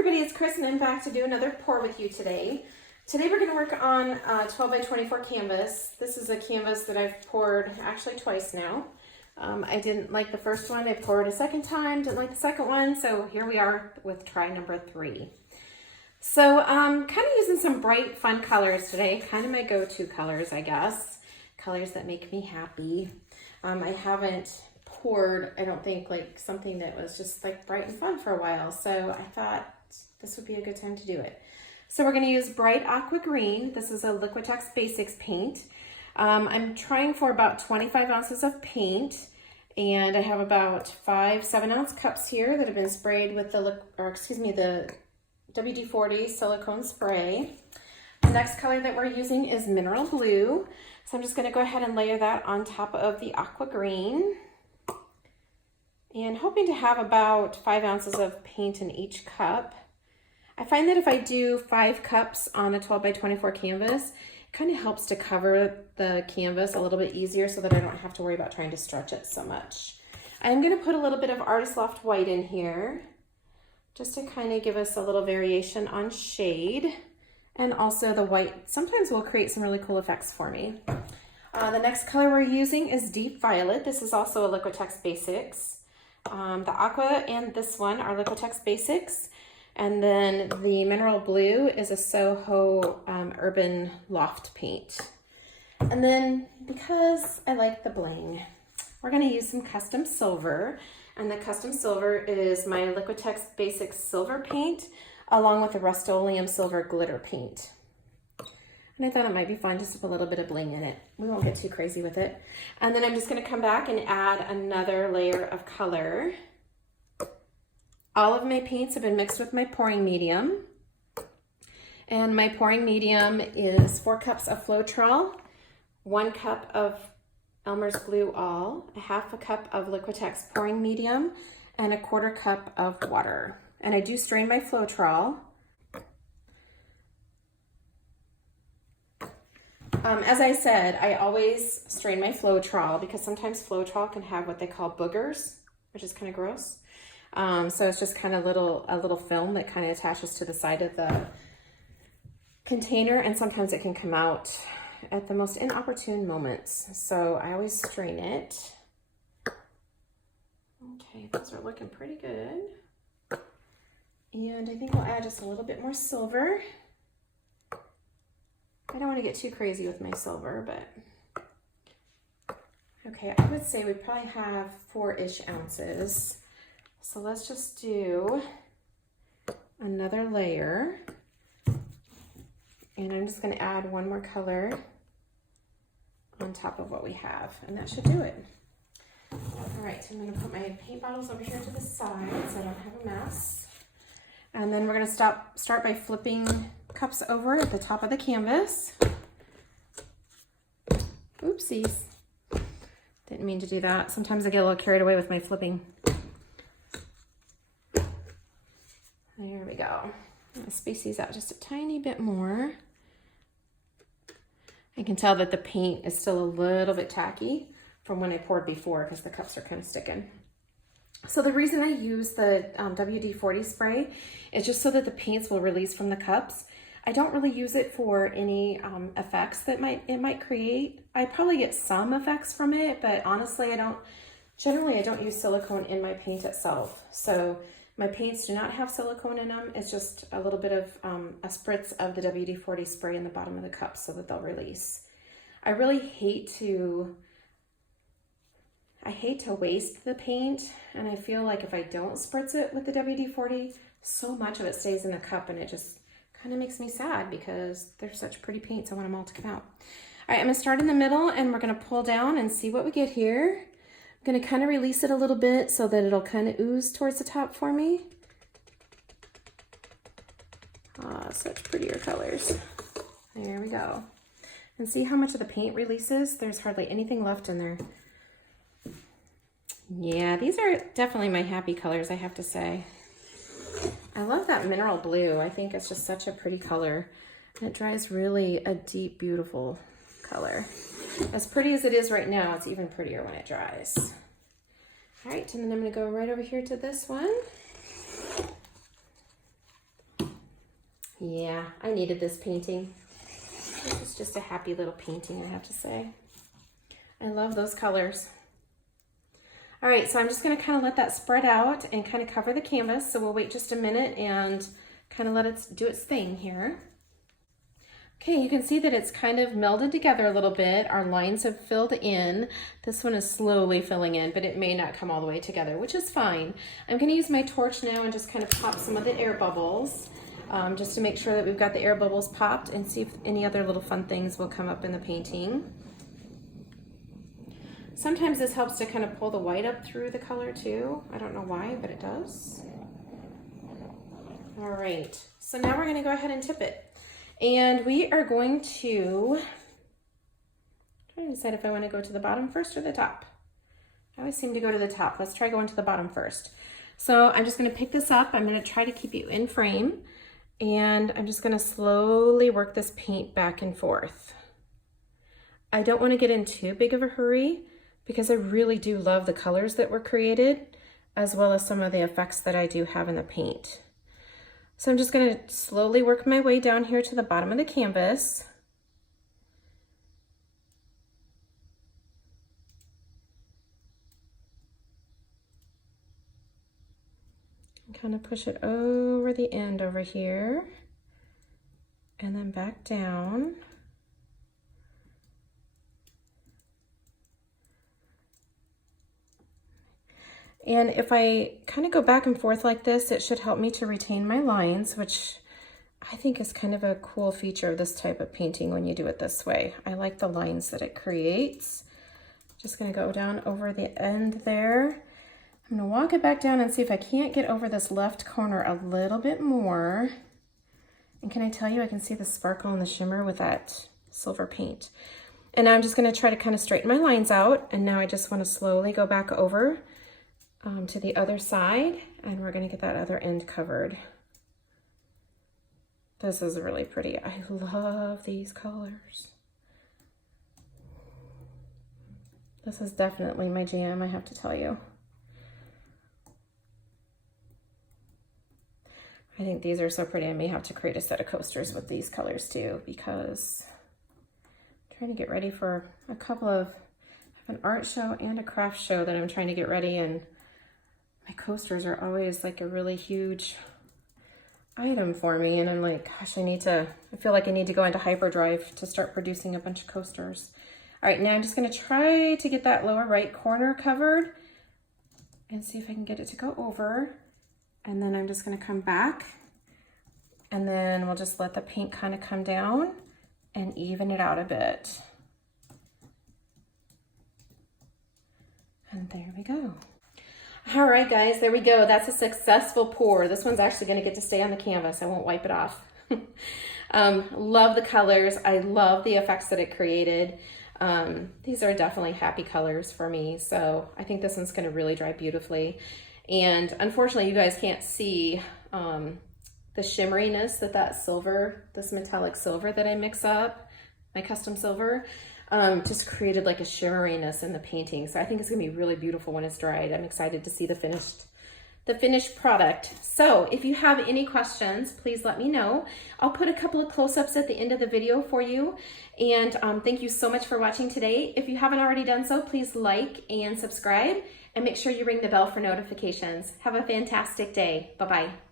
everybody, it's Chris and I'm back to do another pour with you today. Today we're going to work on 12 by 24 canvas. This is a canvas that I've poured actually twice now. I didn't like the first one. I poured a second time, didn't like the second one, so here we are with try number 3. So kind of using some bright, fun colors today, kind of my go-to colors, I guess. Colors that make me happy. I haven't poured, I don't think, like something that was just like bright and fun for a while, so I thought this would be a good time to do it. So we're going to use bright aqua green. This is a Liquitex Basics paint. I'm trying for about 25 ounces of paint, and I have about 5 7-ounce cups here that have been sprayed with the WD-40 silicone spray. The next color that we're using is mineral blue, so I'm just going to go ahead and layer that on top of the aqua green. And hoping to have about 5 ounces of paint in each cup. I find that if I do 5 cups on a 12 by 24 canvas, it kind of helps to cover the canvas a little bit easier so that I don't have to worry about trying to stretch it so much. I'm going to put a little bit of Artist Loft white in here, just to kind of give us a little variation on shade. And also the white sometimes will create some really cool effects for me. The next color we're using is Deep Violet. This is also a Liquitex Basics. The aqua and this one are Liquitex Basics, and then the mineral blue is a Soho Urban Loft paint. And then because I like the bling, we're going to use some custom silver, and the custom silver is my Liquitex Basics silver paint along with the Rust-Oleum silver glitter paint. And I thought it might be fun just to put a little bit of bling in it. We won't get too crazy with it. And then I'm just going to come back and add another layer of color. All of my paints have been mixed with my pouring medium. And my pouring medium is 4 cups of Floetrol, 1 cup of Elmer's Glue All, a half a cup of Liquitex pouring medium, and a 1/4 cup of water. And I do strain my Floetrol. As I said, I always strain my Floetrol because sometimes Floetrol can have what they call boogers, which is kind of gross. So it's just kind of a little film that kind of attaches to the side of the container, and sometimes it can come out at the most inopportune moments. So I always strain it. Okay, those are looking pretty good. And I think I'll add just a little bit more silver. I don't want to get too crazy with my silver, but okay, I would say we probably have 4-ish ounces. So let's just do another layer. And I'm just going to add 1 more color on top of what we have, and that should do it. All right, so I'm going to put my paint bottles over here to the side so I don't have a mess. And then we're going to start by flipping cups over at the top of the canvas. Oopsies. Didn't mean to do that. Sometimes I get a little carried away with my flipping. There we go. I'm going to space these out just a tiny bit more. I can tell that the paint is still a little bit tacky from when I poured before because the cups are kind of sticking. So the reason I use the WD-40 spray is just so that the paints will release from the cups. I don't really use it for any effects that it might create. I probably get some effects from it, but honestly, generally I don't use silicone in my paint itself. So my paints do not have silicone in them. It's just a little bit of a spritz of the WD-40 spray in the bottom of the cup so that they'll release. I really hate to waste the paint, and I feel like if I don't spritz it with the WD-40, so much of it stays in the cup, and it just kind of makes me sad because they're such pretty paints. I want them all to come out. All right, I'm gonna start in the middle, and we're gonna pull down and see what we get here. I'm gonna kind of release it a little bit so that it'll kind of ooze towards the top for me. Ah, such prettier colors. There we go. And see how much of the paint releases? There's hardly anything left in there. Yeah, these are definitely my happy colors, I have to say. I love that mineral blue. I think it's just such a pretty color. And it dries really a deep, beautiful color. As pretty as it is right now, it's even prettier when it dries. All right, and then I'm gonna go right over here to this one. Yeah, I needed this painting. This is just a happy little painting, I have to say. I love those colors. All right, so I'm just gonna kind of let that spread out and kind of cover the canvas. So we'll wait just a minute and kind of let it do its thing here. Okay, you can see that it's kind of melded together a little bit. Our lines have filled in. This one is slowly filling in, but it may not come all the way together, which is fine. I'm gonna use my torch now and just kind of pop some of the air bubbles, just to make sure that we've got the air bubbles popped, and see if any other little fun things will come up in the painting. Sometimes this helps to kind of pull the white up through the color too. I don't know why, but it does. All right, so now we're gonna go ahead and tip it. And we are going to try to decide if I want to go to the bottom first or the top. I always seem to go to the top. Let's try going to the bottom first. So I'm just going to pick this up. I'm going to try to keep you in frame. And I'm just going to slowly work this paint back and forth. I don't want to get in too big of a hurry because I really do love the colors that were created, as well as some of the effects that I do have in the paint. So I'm just going to slowly work my way down here to the bottom of the canvas. And kind of push it over the end over here and then back down. And if I kind of go back and forth like this, it should help me to retain my lines, which I think is kind of a cool feature of this type of painting when you do it this way. I like the lines that it creates. Just gonna go down over the end there. I'm gonna walk it back down and see if I can't get over this left corner a little bit more. And can I tell you, I can see the sparkle and the shimmer with that silver paint. And now I'm just gonna try to kind of straighten my lines out. And now I just wanna slowly go back over to the other side, and we're going to get that other end covered. This is really pretty. I love these colors. This is definitely my jam, I have to tell you. I think these are so pretty. I may have to create a set of coasters with these colors too, because I'm trying to get ready for a couple of, I have an art show and a craft show that I'm trying to get ready, and my coasters are always like a really huge item for me. And I'm like, gosh, I feel like I need to go into hyperdrive to start producing a bunch of coasters. All right, now I'm just gonna try to get that lower right corner covered and see if I can get it to go over. And then I'm just gonna come back, and then we'll just let the paint kind of come down and even it out a bit. And there we go. All right, guys, there we go. That's a successful pour. This one's actually going to get to stay on the canvas. I won't wipe it off. Love the colors. I love the effects that it created. These are definitely happy colors for me. So I think this one's going to really dry beautifully. And unfortunately, you guys can't see the shimmeriness that silver, this metallic silver that I mix up, my custom silver, just created like a shimmeriness in the painting. So I think it's gonna be really beautiful when it's dried. I'm excited to see the finished product. So if you have any questions, please let me know. I'll put a couple of close-ups at the end of the video for you. And thank you so much for watching today. If you haven't already done so, please like and subscribe, and make sure you ring the bell for notifications. Have a fantastic day. Bye-bye.